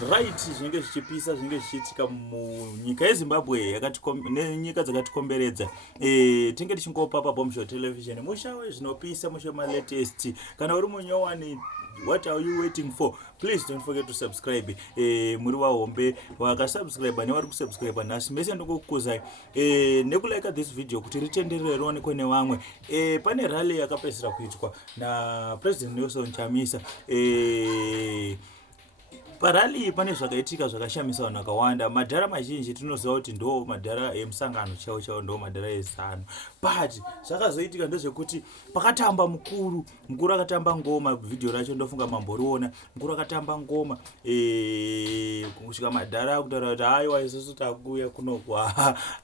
right zvinenge zvichipisa zvinenge zvichiitika munyika yeZimbabwe nenyika dzakatikomberedza. Tinge tichingopa paBombshell Television mushawe zvinopisa mushawe malatest. Kana uri munyowani, what are you waiting for? Please don't forget to subscribe. Muri wahombe vakasubscribe nevari kusubscribe nhasi mese ndokukuzai nekulike this video kuti ritenderere rionekwe nevamwe. Pane rally yakapedzisira kuitwa naPresident Nelson Chamisa. Parali pane zvakaitika zvakashamisa vanhu vakawanda. Madhara mazhinji tinoziva kuti ndo madhara emusangano chaiwo ndo madhara ezano, but zvakazoitika ndezvekuti pakatamba mukuru akatamba ngoma. Vhidhiyo racho ndofunga mamboriona. Mukuru akatamba ngoma kusvika madhara akutaura kuti haiwa isusu takuuya kunokwa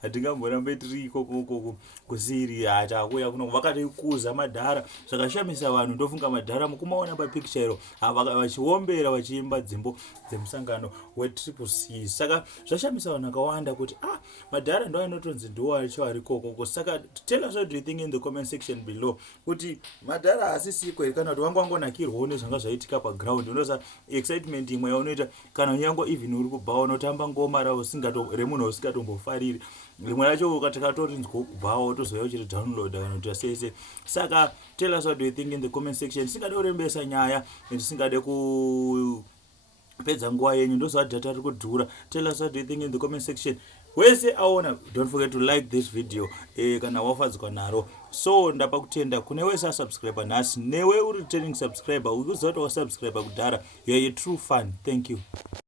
hatingamborambe tiri ikoko kusiri takuuya kunokwa. Vakatoikuza madhara zvakashamisa vanhu. Ndofunga madhara mukumaona papicture iro vachiombera vachiimba dzimbo dzemusangano we3C. Saka zvashamisa vanhu vakawanda kuti madhara ndo anotonzi ndo acho ari kokoko. Saka tell us what do you think in the comment section below, kuti madhara asisiko here kana kuti wangonakirwawo nezvanga zvaitika paground. Unoza excitement imwe yaunoita kana nyango even uri kubva unotamba ngoma remunhu usingatombofariri. Rimwe racho ukatikatoriinzwa kubvawo utozoya uchiri download kana kuti sese. Saka tell us what do you think in the comment section. Tisingade kurembesa nyaya, tisingade pedza nguva yenyu, ndoziva data riri kudhura. Tell us what do you think in the comment section. Wese aona, don't forget to like this video kana wafadzwa naro. So ndapa kutenda kune wese asubscribe nhasi newe uri returning subscriber ukuziva kuti wasubscribe kudhara. You are a true fan. Thank you.